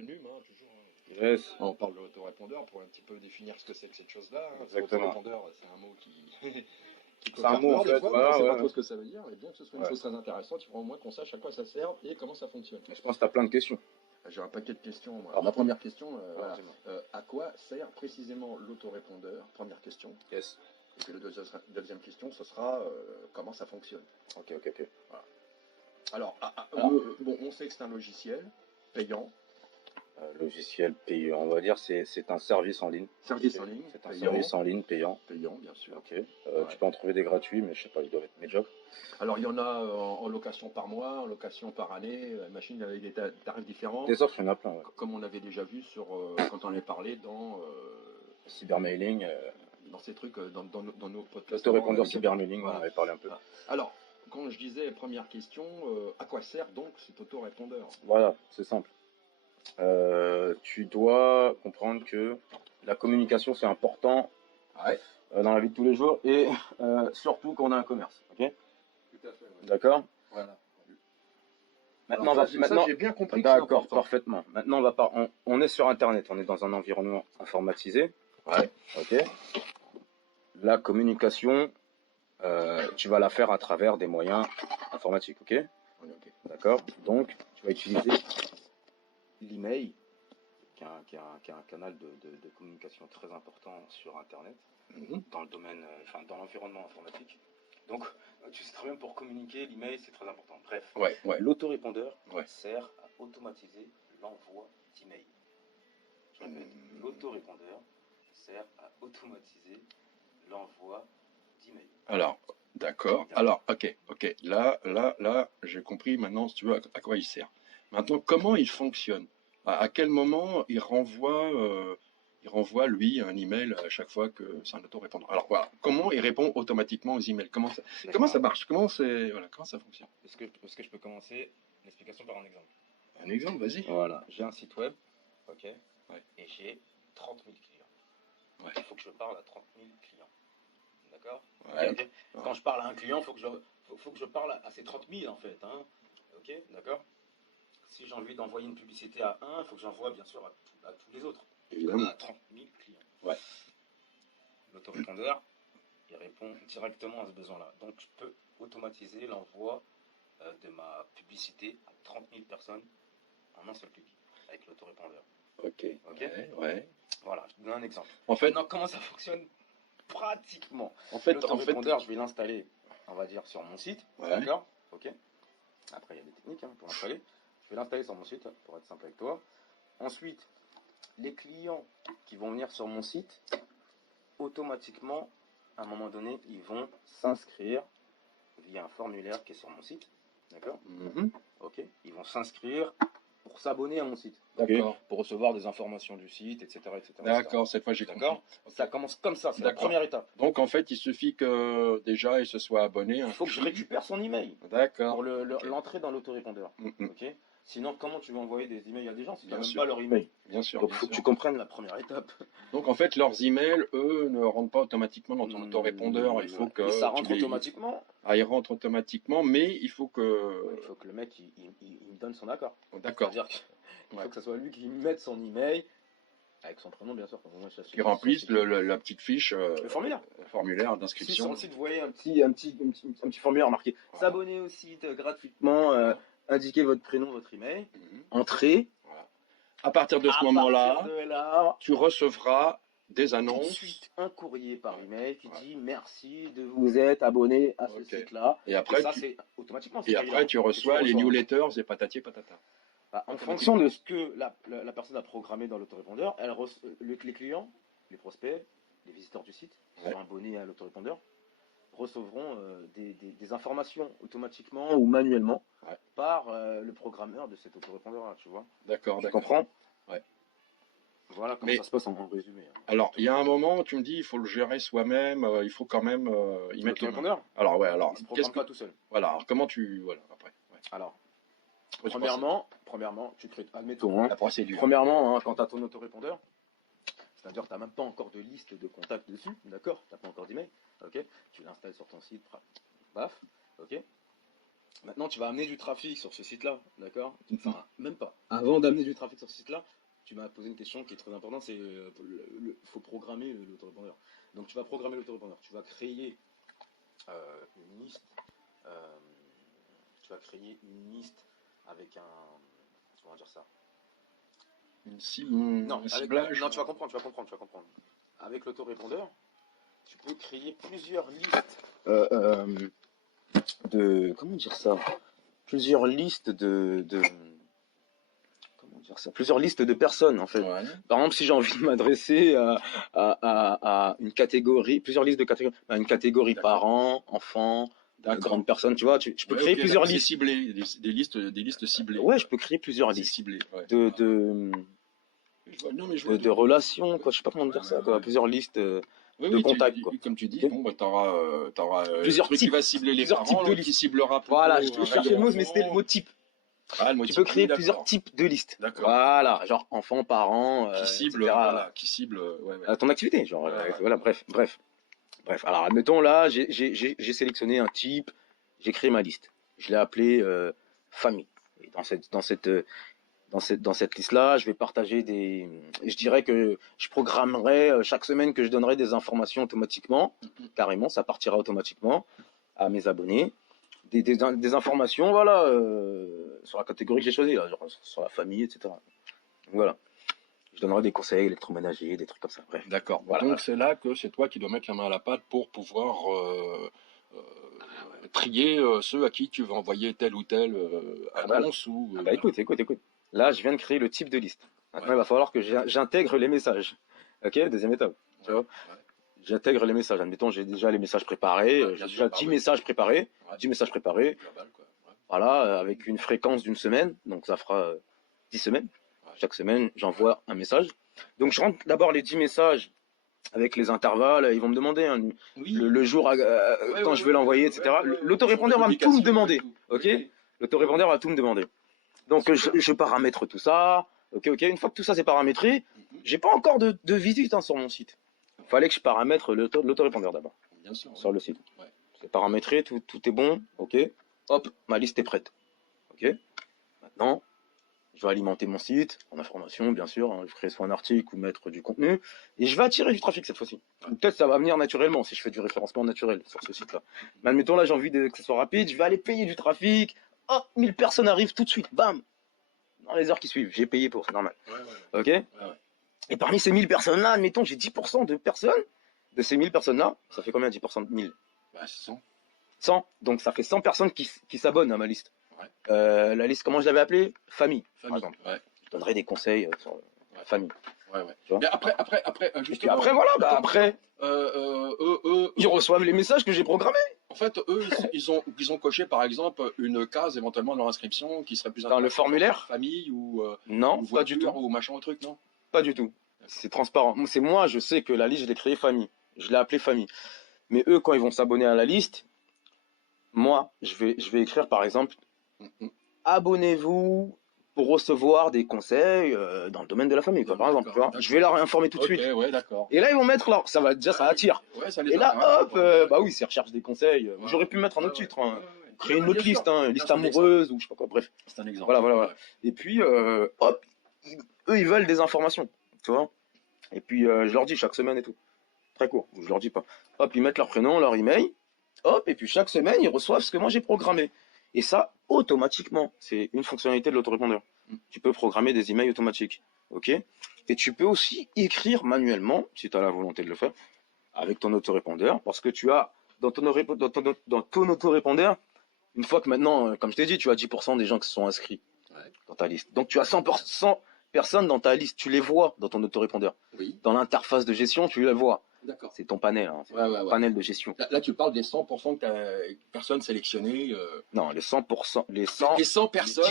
NUM, hein, toujours. Yes, On parle de l'autorépondeur pour un petit peu définir ce que c'est que cette chose-là. Hein. exactement. L'autorépondeur, c'est un mot qui peut C'est un faire mot en peur des fait, fois, mais on voilà, ne sait pas ouais. trop ce que ça veut dire. Et bien que ce soit une Ouais. chose très intéressante, il faut au moins qu'on sache à quoi ça sert et comment ça fonctionne. Je pense que tu as plein de questions. J'ai un paquet de questions. Moi. Ah, Alors ma première question, voilà. à quoi sert précisément l'autorépondeur? Première question. Yes. Et puis la deuxième question, ce sera comment ça fonctionne. Ok, ok, ok. Voilà. Alors, bon, on sait que c'est un logiciel payant. Logiciel payant, on va dire, c'est un service en ligne. Service en ligne. C'est un payant. service en ligne payant. Payant, bien sûr. Ok. Tu peux en trouver des gratuits, mais je sais pas, ils doivent être médiocres. Alors, il y en a en location par mois, en location par année, la machine avec des tarifs différents. Des offres, il y en a plein. Ouais. Comme on avait déjà vu quand on avait parlé dans Cybermailing. Dans ces trucs, dans nos podcasts. L'autorépondeur cybermailing, voilà. on avait parlé un peu. Alors, quand je disais première question, à quoi sert donc cet autorépondeur? Voilà, c'est simple. Tu dois comprendre que la communication c'est important dans la vie de tous les jours et surtout quand on a un commerce. Ok. Tout à fait. Ouais. D'accord. Voilà. Maintenant, maintenant, j'ai bien compris. D'accord, parfaitement. Maintenant, on est sur Internet, on est dans un environnement informatisé. Ouais. Ok. La communication, tu vas la faire à travers des moyens informatiques. Ok. Okay. D'accord. Donc, tu vas utiliser l'email, qui est un canal de communication très important sur Internet, dans le domaine, dans l'environnement informatique. Donc, tu sais très bien, pour communiquer, l'email, c'est très important. Bref, l'autorépondeur sert à automatiser l'envoi d'email. Je répète, l'autorépondeur sert à automatiser l'envoi d'email. Alors, d'accord. Alors, ok. Là, j'ai compris maintenant, si tu veux, à quoi il sert. Maintenant, comment il fonctionne? À quel moment il renvoie, lui, un email à chaque fois que c'est un autorépondeur? Alors, voilà. Comment il répond automatiquement aux emails? Comment ça marche? Comment ça fonctionne? Est-ce que je peux commencer l'explication par un exemple? Un exemple, vas-y. Voilà, j'ai un site web, ok, et j'ai 30 000 clients. Il faut que je parle à 30 000 clients. D'accord. Okay. Quand je parle à un client, il faut que je parle à ces 30 000 en fait. Hein. Ok, d'accord. Si j'ai envie d'envoyer une publicité à un, il faut que j'envoie bien sûr à tous les autres. Évidemment. À 30 000 clients. L'autorépondeur, il répond directement à ce besoin-là. Donc je peux automatiser l'envoi de ma publicité à 30 000 personnes en un seul clic avec l'autorépondeur. Ok. Voilà, je donne un exemple. En fait, maintenant, comment ça fonctionne pratiquement? L'autorépondeur, je vais l'installer, on va dire, sur mon site. D'accord. Ok. Après, il y a des techniques pour l'installer. Je vais l'installer sur mon site, pour être simple avec toi. Ensuite, les clients qui vont venir sur mon site, automatiquement, à un moment donné, ils vont s'inscrire via un formulaire qui est sur mon site. D'accord. Ok. Ils vont s'inscrire pour s'abonner à mon site. D'accord. Pour recevoir des informations du site, etc. D'accord, cette fois j'ai compris. D'accord. Ça commence comme ça, c'est la première étape. Donc en fait, il suffit que déjà il se soit abonné. Il faut que je récupère son email. D'accord. Pour l'entrée dans l'autorépondeur. Ok. Sinon, comment tu vas envoyer des emails à des gens si tu n'as même pas leur email? Bien sûr. Donc il faut que tu comprennes la première étape. Donc en fait, leurs emails, eux, ne rentrent pas automatiquement dans ton autorépondeur. Il faut que ça rentre automatiquement. Ah, ils rentrent automatiquement, mais il faut que. Il faut que le mec il me donne son accord. D'accord. C'est-à-dire qu'il faut que ce soit lui qui mette son email. Avec son prénom, bien sûr. Qui remplisse la petite fiche. Le formulaire. Formulaire d'inscription. Si sur le site, vous voyez un petit formulaire marqué s'abonner au site gratuitement, indiquer votre prénom, votre email, entrer. À partir de ce moment-là, tu recevras des annonces. Ensuite, un courrier par email qui dit merci de vous être abonné à ce site-là. Et après, c'est automatiquement. Et après, tu reçois les newsletters et patati patata. En fonction de ce que la personne a programmé dans l'autorépondeur, les clients, les prospects, les visiteurs du site qui sont abonnés à l'autorépondeur recevront des informations automatiquement ou manuellement par le programmeur de cet autorépondeur-là, tu vois. D'accord, Tu comprends? Ouais. Voilà comment ça se passe en résumé. Alors, il y a un moment où tu me dis, il faut le gérer soi-même, il faut quand même y mettre les mains. Alors, il se programme pas tout seul. Voilà, alors comment après. Alors, premièrement, tu crées, admettons, la procédure. Premièrement, quand tu as ton autorépondeur, c'est-à-dire que tu n'as même pas encore de liste de contacts dessus, d'accord? Tu n'as pas encore d'email, ok? Tu l'installes sur ton site, paf, ok? Maintenant, tu vas amener du trafic sur ce site-là, d'accord? Enfin, même pas. Avant d'amener du trafic sur ce site-là, tu m'as posé une question qui est très importante, c'est faut programmer l'autorépondeur. Donc tu vas programmer l'autorépondeur, tu vas créer une liste, euh, avec un, comment dire ça? Un ciblage. Non, tu vas comprendre. Avec l'autorépondeur, tu peux créer plusieurs listes comment dire ça? Plusieurs listes comment dire ça? Plusieurs listes de personnes en fait. Ouais. Par exemple, si j'ai envie de m'adresser à une catégorie, plusieurs listes de catégories, à une catégorie parents, enfants, grandes personnes, tu vois, tu peux créer plusieurs listes. Ciblées, des listes ciblées. Ouais, je peux créer plusieurs listes ciblées. Ouais. de relations, quoi. Je sais pas comment dire ça, quoi. Plusieurs listes de contacts, quoi. Comme tu dis, bon, bah, t'auras plusieurs truc types, qui va cibler les parents, types de qui ciblera plutôt. Voilà, je cherchais le mot, mais c'était le mot type. Ah, tu peux créer plusieurs types de listes. D'accord. Voilà, genre enfants, parents, qui cible, qui cible ton activité, genre. Voilà, bref. Alors, admettons là, j'ai sélectionné un type, j'ai créé ma liste. Je l'ai appelé famille. Et dans cette liste-là, je vais partager je dirais que je programmerai chaque semaine que je donnerai des informations automatiquement, carrément, ça partira automatiquement à mes abonnés. Des informations, voilà, sur la catégorie que j'ai choisie, là, genre sur la famille, etc. Donc, voilà. Je donnerai des conseils électroménagers, des trucs comme ça. Bref. D'accord. Voilà. Donc c'est là que c'est toi qui dois mettre la main à la pâte pour pouvoir trier ceux à qui tu vas envoyer telle ou telle annonce ou. Écoute. Là, je viens de créer le type de liste. Maintenant, il va falloir que j'intègre les messages. Ok, deuxième étape. Tu vois, j'intègre les messages. Admettons, j'ai déjà les messages préparés. J'ai déjà 10 messages préparés. 10 messages préparés. Global, quoi. Voilà, avec une fréquence d'une semaine. Donc, ça fera 10 semaines. Chaque semaine, j'envoie un message. Donc, je rentre d'abord les 10 messages avec les intervalles. Ils vont me demander le jour quand je vais l'envoyer, etc. L'autorépondeur va tout me demander. Ok, l'autorépondeur va tout me demander. Donc, je paramètre tout ça. Ok. Une fois que tout ça c'est paramétré, j'ai pas encore de visite sur mon site. Il fallait que je paramètre l'autorépondeur d'abord. Bien sûr. Sur le site. Ouais. C'est paramétré, tout est bon. Ok. Hop, ma liste est prête. Ok. Maintenant, je vais alimenter mon site en information, bien sûr. Je crée soit un article ou mettre du contenu. Et je vais attirer du trafic cette fois-ci. Ou peut-être ça va venir naturellement si je fais du référencement naturel sur ce site-là. Mais admettons là, j'ai envie que ce soit rapide. Je vais aller payer du trafic. Hop, 1000 personnes arrivent tout de suite. Bam. Dans les heures qui suivent. J'ai payé pour, c'est normal. Ok. Et parmi ces 1000 personnes-là, admettons, j'ai 10% de personnes. De ces 1000 personnes-là, ça fait combien 10% de 1000 100. 100. Donc ça fait 100 personnes qui s'abonnent à ma liste. La liste, comment je l'avais appelée? Famille, par exemple. Je donnerai des conseils sur la famille. Mais après, justement. Et puis après, ils reçoivent les messages que j'ai programmés. En fait, eux, ils ont coché, par exemple, une case éventuellement dans l'inscription qui serait plus dans le formulaire famille ou non, ou voiture, pas du tout, ou machin ou truc, non? Pas du tout. C'est transparent. C'est moi, je sais que la liste, je l'ai créée famille. Je l'ai appelée famille. Mais eux, quand ils vont s'abonner à la liste, moi, je vais écrire, par exemple, abonnez-vous pour recevoir des conseils dans le domaine de la famille, quoi, par exemple. Tu vois, je vais leur informer tout de suite. Et là, ils vont mettre leur... Ça attire. Et là, hop, bah oui, c'est recherche des conseils. J'aurais pu mettre un autre titre. Créer une autre liste, une liste amoureuse, ou je sais pas quoi, bref. C'est un exemple. Voilà. Et puis, hop, eux, ils veulent des informations, tu vois. Et puis, je leur dis chaque semaine et tout. Très court, je leur dis pas. Hop, ils mettent leur prénom, leur email. Hop, et puis chaque semaine, ils reçoivent ce que moi j'ai programmé. Et ça, automatiquement, c'est une fonctionnalité de l'autorépondeur. Tu peux programmer des emails automatiques, ok? Et tu peux aussi écrire manuellement, si tu as la volonté de le faire, avec ton autorépondeur, parce que tu as, dans ton autorépondeur, une fois que maintenant, comme je t'ai dit, tu as 10% des gens qui se sont inscrits dans ta liste. Donc tu as 100% personnes dans ta liste, tu les vois dans ton autorépondeur. Oui. Dans l'interface de gestion, tu les vois. D'accord. C'est ton panel, c'est ton panel de gestion. Là, tu parles des 100% de personnes sélectionnées. Non, les 100%, les 100 personnes,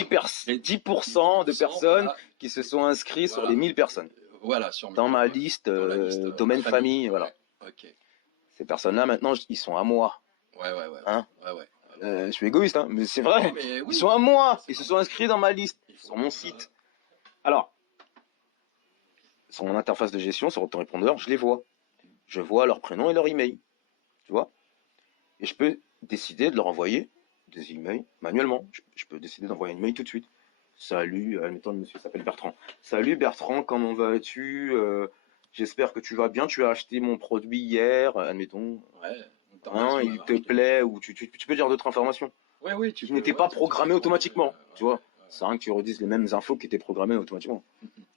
les 10% de personnes qui se sont inscrits sur les 1000 personnes. Voilà, dans ma liste, domaine famille, voilà. Ok. Ces personnes-là, maintenant, ils sont à moi. Hein? Je suis égoïste, hein, mais c'est vrai. Mais oui. Ils sont à moi. Ils se sont inscrits dans ma liste, sur mon site. Alors, sur mon interface de gestion, sur autorépondeur, je les vois. Je vois leur prénom et leur email. Tu vois? Et je peux décider de leur envoyer des emails manuellement. Je peux décider d'envoyer un email tout de suite. Salut, admettons, le monsieur s'appelle Bertrand. Salut Bertrand, comment vas-tu? J'espère que tu vas bien. Tu as acheté mon produit hier, admettons. Ouais. Hein, il te plaît, ou tu peux dire d'autres informations. Oui, qui n'étaient pas programmées automatiquement, tu vois. C'est rien que tu redises les mêmes infos qui étaient programmées automatiquement.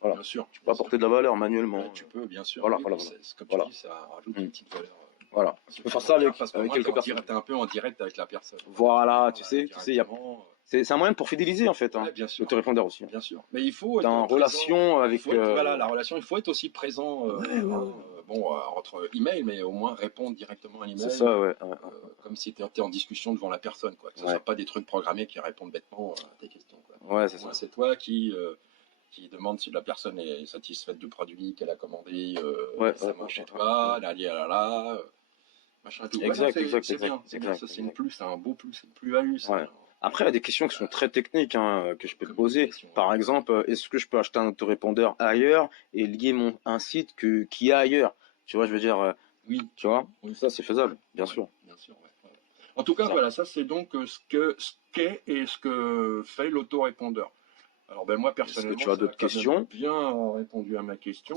Voilà. Bien sûr. Tu peux apporter de la valeur manuellement. Ouais, tu peux, bien sûr. Voilà, oui, voilà. Comme tu dis, ça rajoute une petite valeur. Voilà. Tu peux faire ça avec quelques personnes. T'es un peu en direct avec la personne. Voilà, tu sais, c'est un moyen pour fidéliser en fait. Ouais, bien sûr. L'autorépondeur aussi. Bien sûr. Mais il faut être en relation avec. Voilà, la relation, il faut être aussi présent. Entre email, mais au moins répondre directement à l'email. C'est ça, ouais. Comme si tu étais en discussion devant la personne, quoi. Que ce soit pas des trucs programmés qui répondent bêtement à tes questions, quoi. Ouais, c'est ça. C'est toi qui demande si la personne est satisfaite du produit qu'elle a commandé, ça marche chez toi, machin tout. Exact. C'est bien, ça c'est une plus, c'est un beau plus, c'est une plus-value. Après, il y a des questions qui sont très techniques que je peux te poser. Par exemple, est-ce que je peux acheter un autorépondeur ailleurs et lier un site qui est ailleurs? Tu vois, je veux dire, oui. Tu vois, ça c'est faisable, bien sûr. Bien sûr, ouais. En tout cas, voilà, ça c'est donc ce qu'est et ce que fait l'autorépondeur. Alors moi personnellement, tu as d'autres questions? Bien répondu à ma question.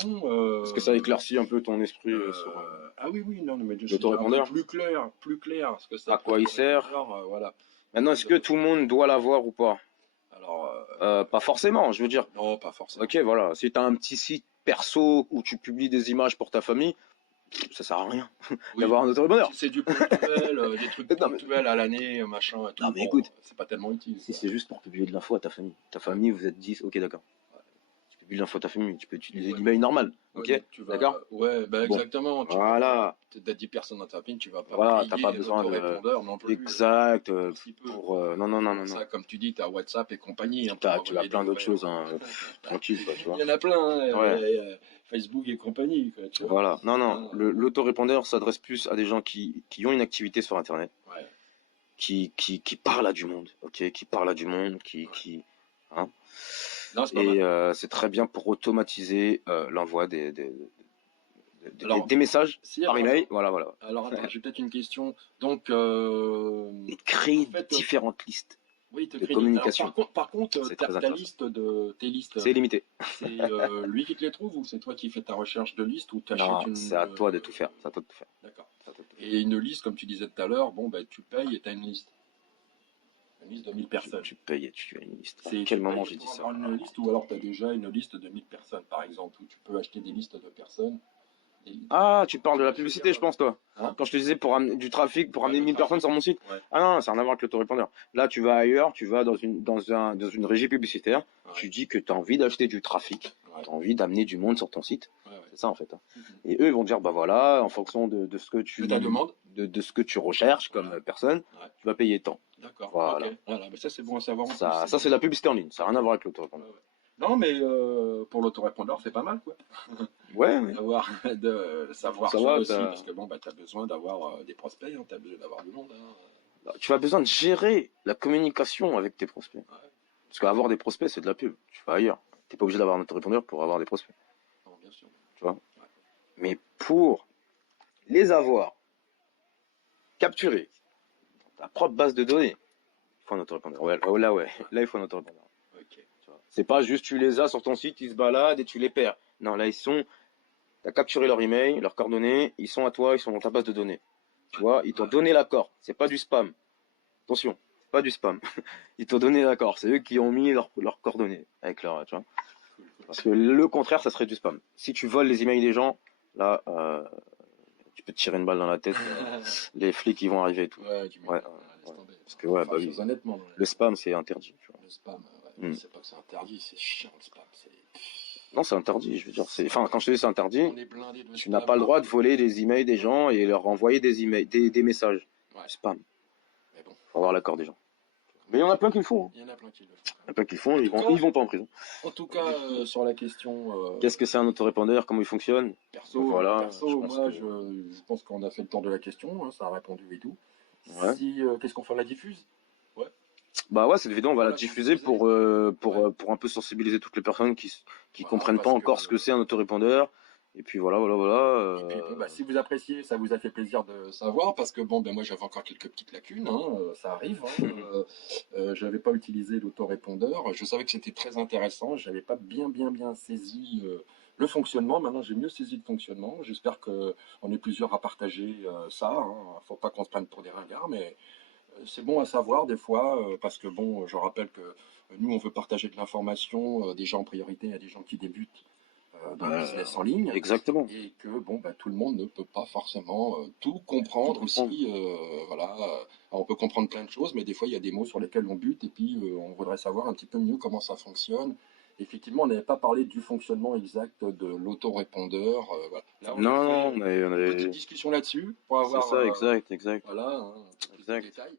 Est-ce que ça éclaircit un peu ton esprit sur ah oui, non, mais l'autorépondeur plus clair, ce que ça. À quoi il sert? Voilà. Maintenant, est-ce que tout le monde doit l'avoir ou pas? Alors, pas forcément, je veux dire. Non, pas forcément. Ok, voilà. Si tu as un petit site perso où tu publies des images pour ta famille, ça sert à rien d'avoir un autorépondeur. Si c'est du ponctuel, des trucs ponctuels à l'année, machin, et tout. Non, mais écoute, c'est pas tellement utile. Si c'est juste pour publier de l'info à ta famille. Ta famille, vous êtes 10, ok, d'accord. Tu publies de l'info à ta famille, tu peux utiliser l'email normal, ok, d'accord. Ouais, exactement. Voilà. Tu as 10 personnes dans ta famille, tu vas pas t'as pas besoin de non plus. Exact. Non. Ça, comme tu dis, tu as WhatsApp et compagnie. Tu as plein d'autres choses, tranquille, tu vois. Il y en a plein, Facebook et compagnie. Quoi, tu vois. Voilà. Non. L'autorépondeur s'adresse plus à des gens qui ont une activité sur Internet, qui parlent à du monde, ok, qui parlent à du monde, hein. Non, et c'est très bien pour automatiser l'envoi des messages par email. Voilà. Alors attends, j'ai peut-être une question. Donc, et créer différentes listes. De communication. Alors, par contre, tes listes, c'est limité. C'est lui qui te les trouve ou c'est toi qui fais ta recherche de liste ou Non, c'est à toi de tout faire. C'est à toi de tout faire. D'accord. Et une liste, comme tu disais tout à l'heure, tu payes et tu as une liste. Une liste de 1000 personnes. Tu payes et tu as une liste. À quel moment j'ai dit ça? Une liste ou alors tu as déjà une liste de 1000 personnes, par exemple, où tu peux acheter des listes de personnes. Ah, tu parles de la publicité, je pense, toi. Quand je te disais pour amener du trafic, pour amener 1000 personnes sur mon site. Ouais. Ah non, ça n'a rien à voir avec l'autorépondeur. Là, tu vas ailleurs, tu vas dans une régie publicitaire, tu dis que tu as envie d'acheter du trafic, tu as envie d'amener du monde sur ton site. C'est ça, en fait. Et eux, ils vont dire, bah voilà, en fonction de ce que tu... de ce que tu recherches comme personne, tu vas payer tant. D'accord. Voilà. Mais ça, c'est bon à savoir. Ça c'est de la publicité en ligne, ça n'a rien à voir avec l'autorépondeur. Non, mais pour l'autorépondeur, c'est pas mal, quoi. Ouais. De savoir ça aussi, parce que tu as besoin d'avoir des prospects, tu as besoin d'avoir du monde. Tu as besoin de gérer la communication avec tes prospects. Parce qu'avoir des prospects, c'est de la pub. Tu vas ailleurs. Tu n'es pas obligé d'avoir un autorépondeur pour avoir des prospects. Non, bien sûr. Tu vois. Mais pour les avoir capturés, ta propre base de données, il faut un autorépondeur. Là, il faut un autorépondeur. C'est pas juste tu les as sur ton site, ils se baladent et tu les perds. Non, là, tu as capturé leur email, leurs coordonnées, ils sont à toi, ils sont dans ta base de données. Tu vois, ils t'ont donné l'accord. C'est pas du spam. Attention, c'est pas du spam. Ils t'ont donné l'accord. C'est eux qui ont mis leurs coordonnées avec tu vois. Parce que le contraire, ça serait du spam. Si tu voles les emails des gens, là, tu peux te tirer une balle dans la tête. Les flics, ils vont arriver et tout. Parce que, oui. Honnêtement, le spam, c'est interdit. Tu vois. Le spam, c'est pas que c'est interdit, c'est chiant le spam. Non, c'est interdit, je veux dire. Quand je te dis c'est interdit, tu n'as pas le droit de voler les emails des gens et leur envoyer des emails, des messages. Spam. Mais bon. Faut avoir l'accord des gens. Mais il y en a plein qui le font. Il y en a plein qui le font. Il y en a plein qui le font, ils vont pas en prison. En tout cas, sur la question... Qu'est-ce que c'est un autorépondeur? Comment il fonctionne? Perso, moi, je pense qu'on a fait le tour de la question, ça a répondu et tout. Qu'est-ce qu'on fait, la diffuse? Bah ouais, cette vidéo, on va la diffuser pour un peu sensibiliser toutes les personnes qui comprennent pas encore ce que c'est un autorépondeur Et puis voilà. Et puis bon, bah, si vous appréciez, ça vous a fait plaisir de savoir, parce que bon, ben moi j'avais encore quelques petites lacunes, hein, ça arrive. Hein, j'avais pas utilisé l'autorépondeur. Je savais que c'était très intéressant. J'avais pas bien saisi le fonctionnement. Maintenant, j'ai mieux saisi le fonctionnement. J'espère que on est plusieurs à partager ça. Hein. Faut pas qu'on se prenne pour des ringards, mais c'est bon à savoir des fois, parce que bon, je rappelle que nous, on veut partager de l'information déjà en priorité à des gens qui débutent dans le business en ligne, Exactement. et que bon, bah, tout le monde ne peut pas forcément tout comprendre aussi. Voilà, on peut comprendre plein de choses, mais des fois il y a des mots sur lesquels on bute, et puis on voudrait savoir un petit peu mieux comment ça fonctionne. Effectivement, on n'avait pas parlé du fonctionnement exact de l'autorépondeur. Voilà. Là, Non, on a fait une petite discussion là-dessus pour c'est avoir ça, exact. voilà, un petit peu plus de détails.